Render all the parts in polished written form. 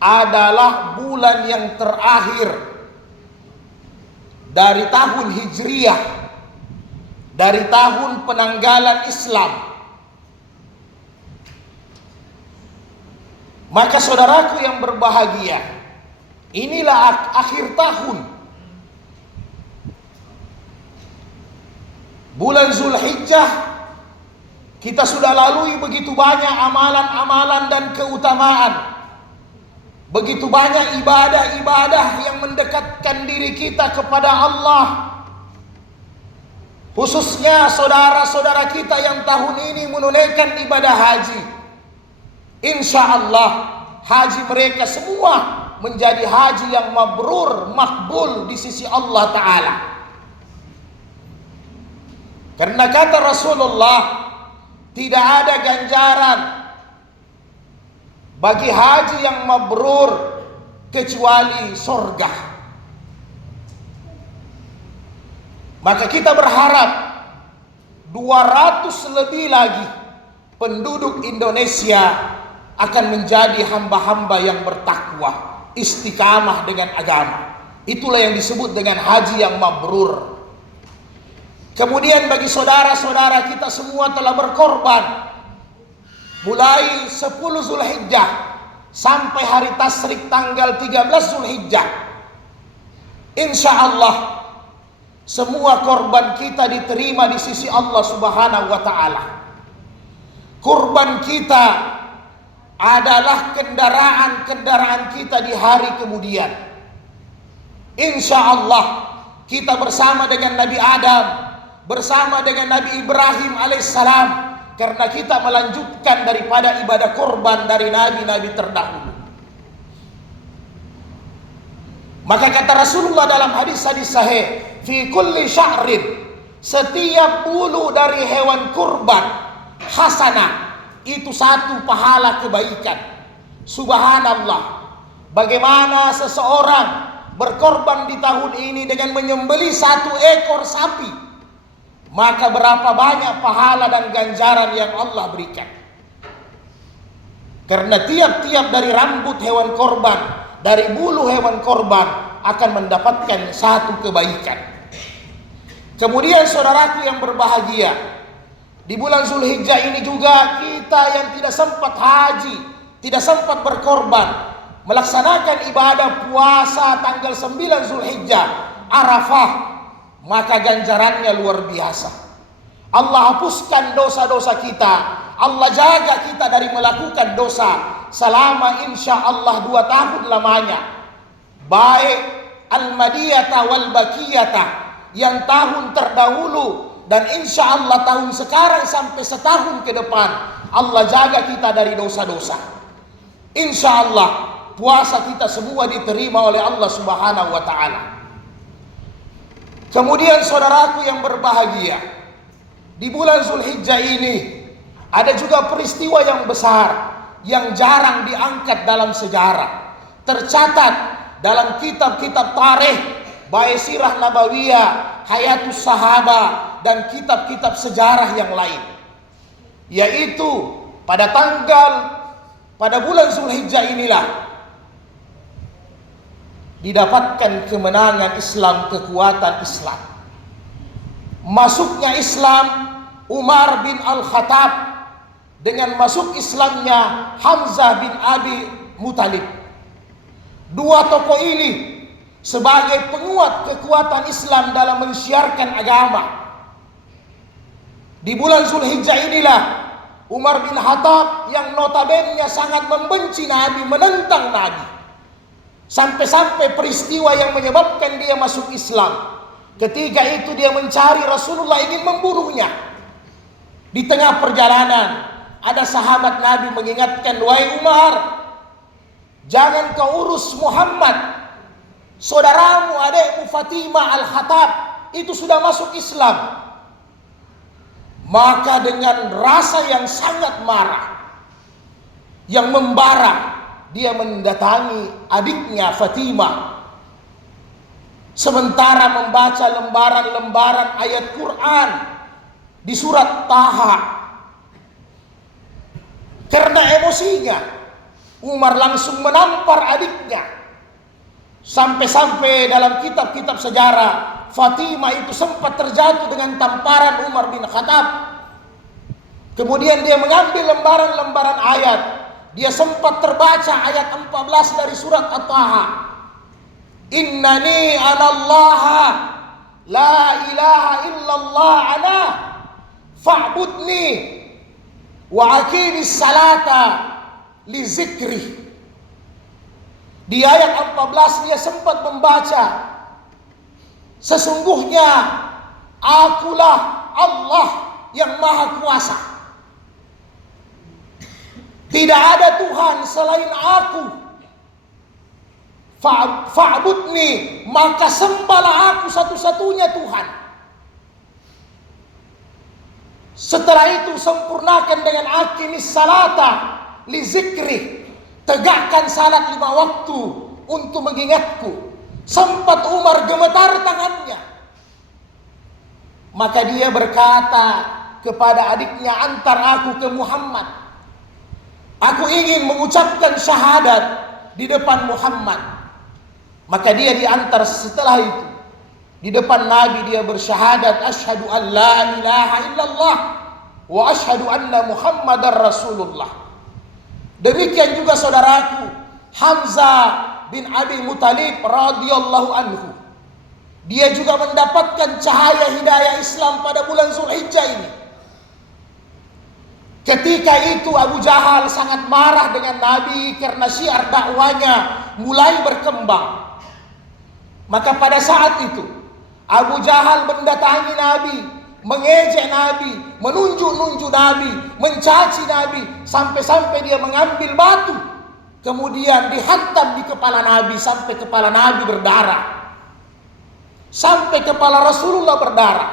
adalah bulan yang terakhir dari tahun Hijriyah, dari tahun penanggalan Islam. Maka saudaraku yang berbahagia, inilah akhir tahun. Bulan Zulhijjah, kita sudah lalui begitu banyak amalan-amalan dan keutamaan. Begitu banyak ibadah-ibadah yang mendekatkan diri kita kepada Allah. Khususnya saudara-saudara kita yang tahun ini menunaikan ibadah haji. Insya Allah haji mereka semua menjadi haji yang mabrur, makbul di sisi Allah Ta'ala. Karena kata Rasulullah, tidak ada ganjaran bagi haji yang mabrur kecuali surga. Maka kita berharap 200 lebih lagi penduduk Indonesia akan menjadi hamba-hamba yang bertakwa, istiqamah dengan agama. Itulah yang disebut dengan haji yang mabrur. Kemudian bagi saudara-saudara kita semua telah berkorban mulai 10 Zulhijjah sampai hari tasyrik tanggal 13 Zulhijjah. Insya Allah semua korban kita diterima di sisi Allah Subhanahu wa Ta'ala. Kurban kita adalah kendaraan-kendaraan kita di hari kemudian. Insya Allah kita bersama dengan Nabi Adam, bersama dengan Nabi Ibrahim alaihissalam, karena kita melanjutkan daripada ibadah korban dari nabi-nabi terdahulu. Maka kata Rasulullah dalam hadis-hadis sahih, fi kulli sya'rin, setiap bulu dari hewan kurban hasanah, itu satu pahala kebaikan. Subhanallah, bagaimana seseorang berkorban di tahun ini dengan menyembelih 1 ekor sapi, maka berapa banyak pahala dan ganjaran yang Allah berikan. Karena tiap-tiap dari rambut hewan korban, dari bulu hewan korban akan mendapatkan satu kebaikan. Kemudian saudaraku yang berbahagia, di bulan Zulhijjah ini juga kita yang tidak sempat haji, tidak sempat berkorban, melaksanakan ibadah puasa tanggal 9 Zulhijjah, Arafah, maka ganjarannya luar biasa. Allah hapuskan dosa-dosa kita, Allah jaga kita dari melakukan dosa selama insya Allah 2 tahun lamanya. Baik al-madiyata wal bakiyata, yang tahun terdahulu dan insya Allah tahun sekarang sampai setahun ke depan, Allah jaga kita dari dosa-dosa. Insya Allah puasa kita semua diterima oleh Allah Subhanahu wa Ta'ala. Kemudian saudaraku yang berbahagia, di bulan Zulhijjah ini ada juga peristiwa yang besar yang jarang diangkat dalam sejarah. Tercatat dalam kitab-kitab tarikh, baik sirah nabawiyah, hayatus sahaba, dan kitab-kitab sejarah yang lain. Yaitu pada bulan Zulhijjah inilah didapatkan kemenangan Islam, kekuatan Islam. Masuknya Islam Umar bin Al-Khattab dengan masuk Islamnya Hamzah bin Abi Muthalib. 2 tokoh ini sebagai penguat kekuatan Islam dalam mensiarkan agama. Di bulan Zulhijjah inilah Umar bin Khattab yang notabene sangat membenci Nabi, menentang Nabi, sampai-sampai peristiwa yang menyebabkan dia masuk Islam. Ketika itu dia mencari Rasulullah, ingin membunuhnya. Di tengah perjalanan ada sahabat Nabi mengingatkan, wahai Umar, jangan kau urus Muhammad, saudaramu, adikmu Fatimah Al-Khattab itu sudah masuk Islam. Maka dengan rasa yang sangat marah, yang membara, dia mendatangi adiknya Fatimah, sementara membaca lembaran-lembaran ayat Quran di surat Taha. Karena emosinya, Umar langsung menampar adiknya. Sampai-sampai dalam kitab-kitab sejarah, Fatimah itu sempat terjatuh dengan tamparan Umar bin Khattab. Kemudian dia mengambil lembaran-lembaran ayat. Dia sempat terbaca ayat 14 dari surat At-Taha. Innani anallaha la ilaha illallah ana fa'budni wa aqimis salata li zikri. Di ayat 14 dia sempat membaca, sesungguhnya akulah Allah yang maha kuasa. Tidak ada Tuhan selain aku. Fa'budni, maka sembahlah aku satu-satunya Tuhan. Setelah itu sempurnakan dengan aqimis salata li zikri, tegakkan salat 5 waktu untuk mengingatku. Sempat Umar gemetar tangannya. Maka dia berkata kepada adiknya, antar aku ke Muhammad. Aku ingin mengucapkan syahadat di depan Muhammad. Maka dia diantar. Setelah itu di depan Nabi dia bersyahadat, asyhadu an la ilaha illallah wa asyhadu anna Muhammadar Rasulullah. Demikian juga saudaraku Hamzah bin Abi Muthalib radhiyallahu anhu. Dia juga mendapatkan cahaya hidayah Islam pada bulan Zulhijjah ini. Ketika itu Abu Jahal sangat marah dengan Nabi karena syiar dakwanya mulai berkembang. Maka pada saat itu Abu Jahal mendatangi Nabi, mengejek Nabi, menunjuk-nunjuk Nabi, mencaci Nabi, sampai-sampai dia mengambil batu, kemudian dihantam di kepala Nabi sampai kepala Nabi berdarah, sampai kepala Rasulullah berdarah.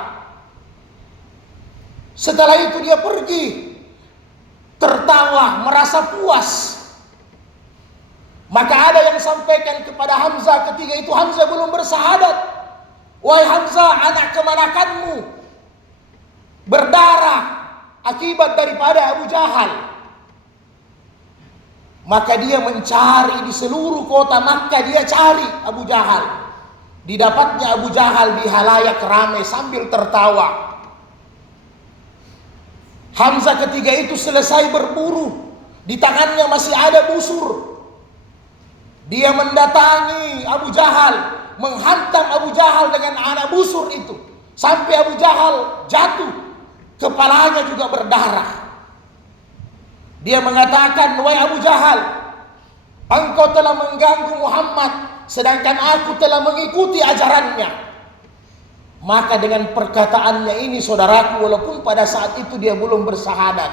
Setelah itu dia pergi tertawa, merasa puas. Maka ada yang sampaikan kepada Hamzah ketika itu Hamzah belum bersyahadat, wahai Hamzah, anak kemanakanmu berdarah akibat daripada Abu Jahal. Maka dia mencari di seluruh kota Makkah, dia cari Abu Jahal. Didapatnya Abu Jahal di halayak ramai sambil tertawa. Hamzah ketika itu selesai berburu, di tangannya masih ada busur. Dia mendatangi Abu Jahal, menghantam Abu Jahal dengan anak busur itu, sampai Abu Jahal jatuh, kepalanya juga berdarah. Dia mengatakan, wahai Abu Jahal, engkau telah mengganggu Muhammad, sedangkan aku telah mengikuti ajarannya. Maka dengan perkataannya ini saudaraku, walaupun pada saat itu dia belum bersyahadat,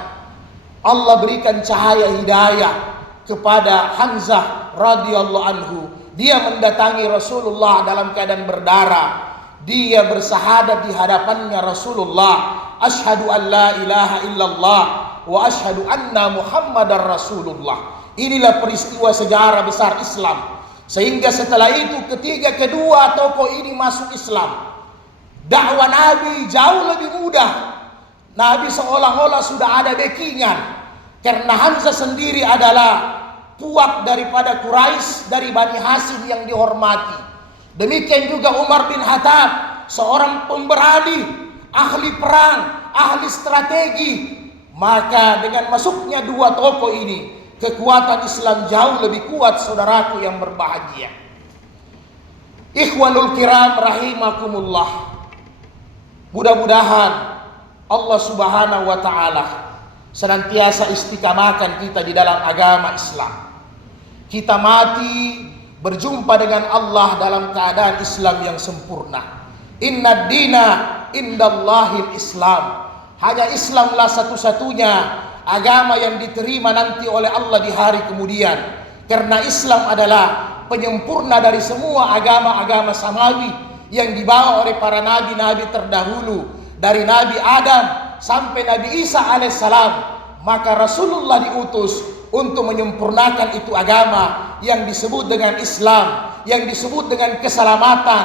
Allah berikan cahaya hidayah kepada Hamzah radhiyallahu anhu. Dia mendatangi Rasulullah dalam keadaan berdarah. Dia bersyahadat di hadapannya Rasulullah, asyhadu an la ilaha illallah wa asyhadu anna Muhammadar Rasulullah. Inilah peristiwa sejarah besar Islam. Sehingga setelah itu ketika kedua tokoh ini masuk Islam, dakwah Nabi jauh lebih mudah. Nabi seolah-olah sudah ada backingan, karena Hamzah sendiri adalah puak daripada Quraisy, dari Bani Hashim yang dihormati. Demikian juga Umar bin Khattab, seorang pemberani, ahli perang, ahli strategi. Maka dengan masuknya dua tokoh ini, kekuatan Islam jauh lebih kuat, saudaraku yang berbahagia. Ikhwanul kiram rahimakumullah. Mudah-mudahan Allah Subhanahu wa ta'ala senantiasa istiqamahkan kita di dalam agama Islam. Kita mati berjumpa dengan Allah dalam keadaan Islam yang sempurna. Inna dina indallahil Islam. Hanya Islamlah satu-satunya agama yang diterima nanti oleh Allah di hari kemudian. Karena Islam adalah penyempurna dari semua agama-agama samawi yang dibawa oleh para nabi-nabi terdahulu, dari Nabi Adam sampai Nabi Isa alaihissalam. Maka Rasulullah diutus untuk menyempurnakan itu agama yang disebut dengan Islam, yang disebut dengan keselamatan,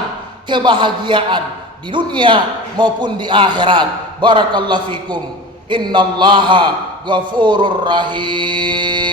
kebahagiaan di dunia maupun di akhirat. Barakallahu fikum. Innallaha ghafurur rahim.